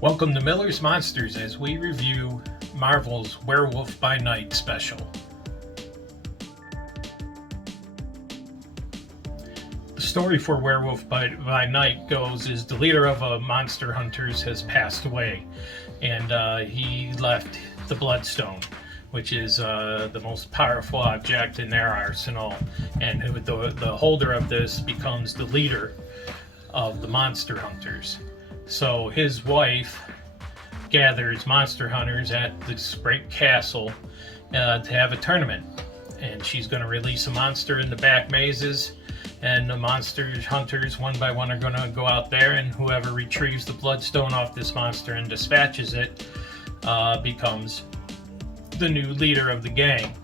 Welcome to Miller's Monsters as we review Marvel's Werewolf by Night special. The story for Werewolf by Night goes is the leader of monster hunters has passed away, and he left the Bloodstone, which is the most powerful object in their arsenal, and the holder of this becomes the leader of the monster hunters. So his wife gathers monster hunters at this great castle to have a tournament, and she's going to release a monster in the back mazes, and the monster hunters one by one are going to go out there, and whoever retrieves the bloodstone off this monster and dispatches it becomes the new leader of the gang.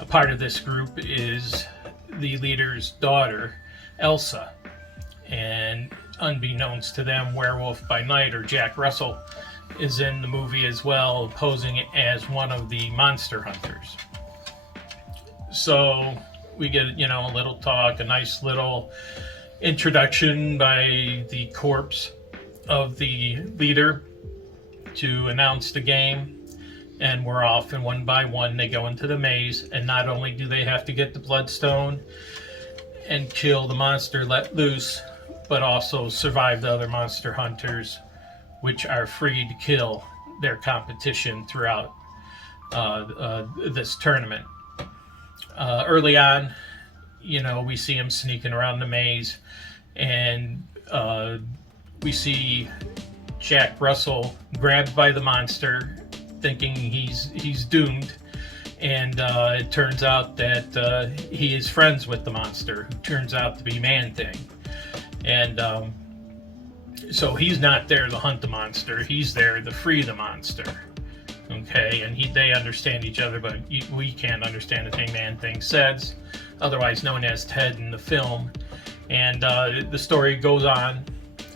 A part of this group is the leader's daughter, Elsa, and unbeknownst to them, Werewolf by Night, or Jack Russell, is in the movie as well, posing as one of the monster hunters. So we get, a little talk, a nice little introduction by the corpse of the leader to announce the game, and we're off, and one by one they go into the maze, and not only do they have to get the bloodstone and kill the monster let loose, but also survive the other monster hunters, which are free to kill their competition throughout this tournament. Early on, we see him sneaking around the maze, and we see Jack Russell grabbed by the monster, thinking he's doomed, and it turns out that he is friends with the monster, who turns out to be Man-Thing. And so he's not there to hunt the monster, he's there to free the monster. Okay, and they understand each other, but we can't understand a thing Man-Thing says, otherwise known as Ted in the film. And the story goes on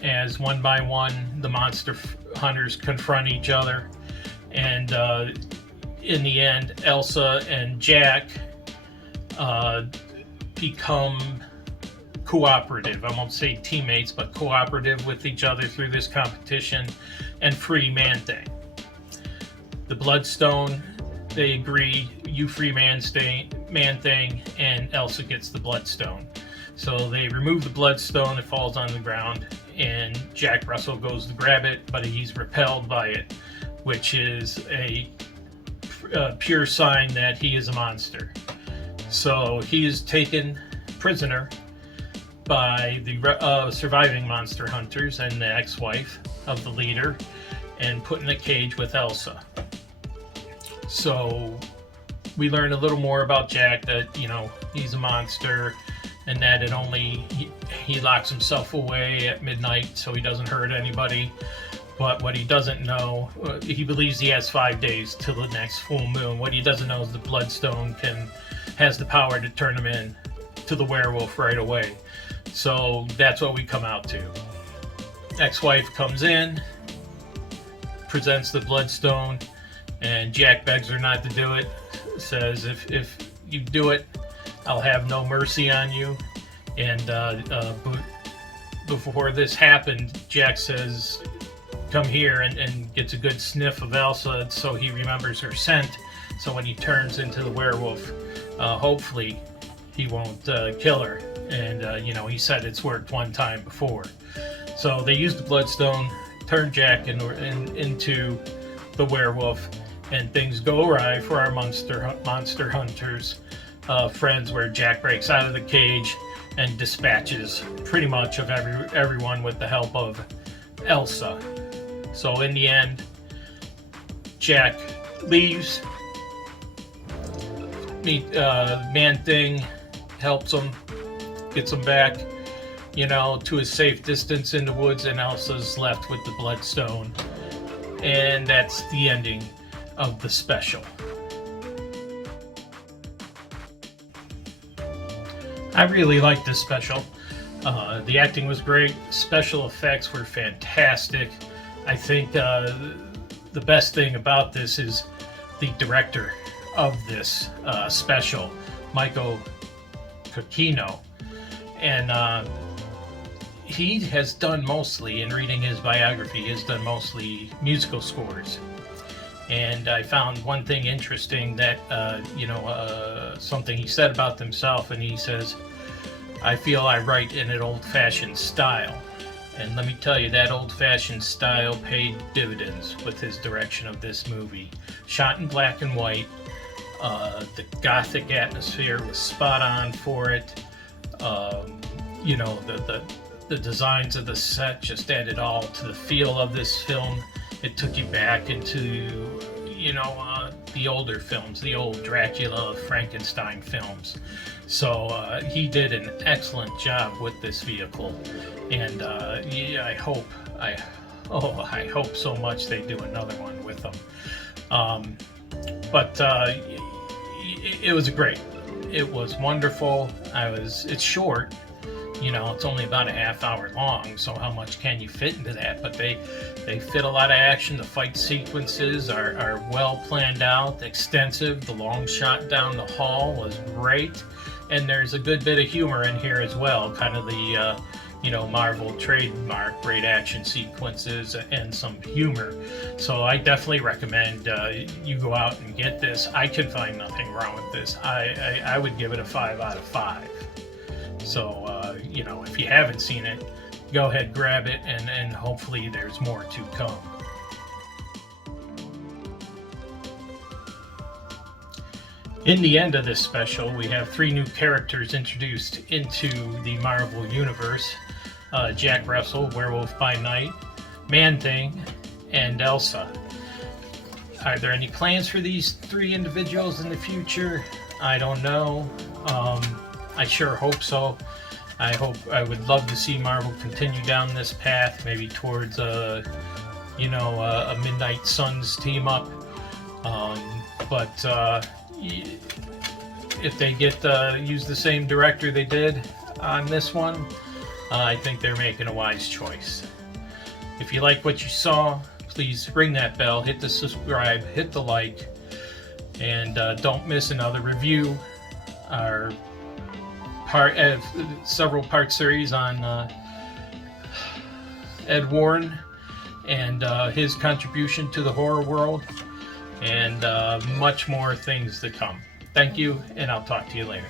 as one by one the monster hunters confront each other, and in the end Elsa and Jack become cooperative. I won't say teammates, but cooperative with each other through this competition and free Man-Thing. The Bloodstone, they agree, you free Man-Thing, and Elsa gets the Bloodstone. So they remove the Bloodstone, it falls on the ground, and Jack Russell goes to grab it, but he's repelled by it, which is a pure sign that he is a monster. So he is taken prisoner by the surviving monster hunters and the ex-wife of the leader, and put in a cage with Elsa. So we learn a little more about Jack, that he's a monster, and that he locks himself away at midnight so he doesn't hurt anybody. But what he doesn't know, he believes he has 5 days till the next full moon. What he doesn't know is the Bloodstone has the power to turn him in to the werewolf right away. So that's what we come out to. Ex-wife comes in, presents the Bloodstone, and Jack begs her not to do it. Says, if you do it, I'll have no mercy on you. And before this happened, Jack says, come here, and gets a good sniff of Elsa, so he remembers her scent. So when he turns into the werewolf, hopefully he won't kill her. And he said it's worked one time before. So they use the Bloodstone, turn Jack into the werewolf, and things go awry for our monster hunters friends, where Jack breaks out of the cage and dispatches pretty much of everyone with the help of Elsa. So in the end, Jack leaves. Man-Thing helps him, gets him back, to a safe distance in the woods, and Elsa's left with the Bloodstone. And that's the ending of the special. I really liked this special. The acting was great, special effects were fantastic. I think the best thing about this is the director of this special, Michael Giacchino. And he has done mostly, in reading his biography, he has done mostly musical scores. And I found one thing interesting that, something he said about himself, and he says, "I feel I write in an old-fashioned style." And let me tell you, that old-fashioned style paid dividends with his direction of this movie. Shot in black and white, the gothic atmosphere was spot on for it. The designs of the set just added all to the feel of this film. It took you back into, the older films, the old Dracula, Frankenstein films. So he did an excellent job with this vehicle, and I hope so much they do another one with them. It was great. It was wonderful. It's short. It's only about a half hour long, so how much can you fit into that? But they fit a lot of action. The fight sequences are well planned out, extensive. The long shot down the hall was great, and there's a good bit of humor in here as well, kind of the Marvel trademark, great action sequences and some humor. So I definitely recommend you go out and get this. I can find nothing wrong with this. I would give it a 5 out of 5. So, if you haven't seen it, go ahead, grab it, and hopefully there's more to come. In the end of this special, we have 3 new characters introduced into the Marvel Universe. Jack Russell, Werewolf by Night, Man-Thing, and Elsa. Are there any plans for these 3 individuals in the future? I don't know. I sure hope so. I would love to see Marvel continue down this path, maybe towards a Midnight Suns team up. If they use the same director they did on this one, I think they're making a wise choice. If you like what you saw, please ring that bell, hit the subscribe, hit the like, and don't miss another review. Our several part series on Ed Warren and his contribution to the horror world, and much more things to come. Thank you, and I'll talk to you later.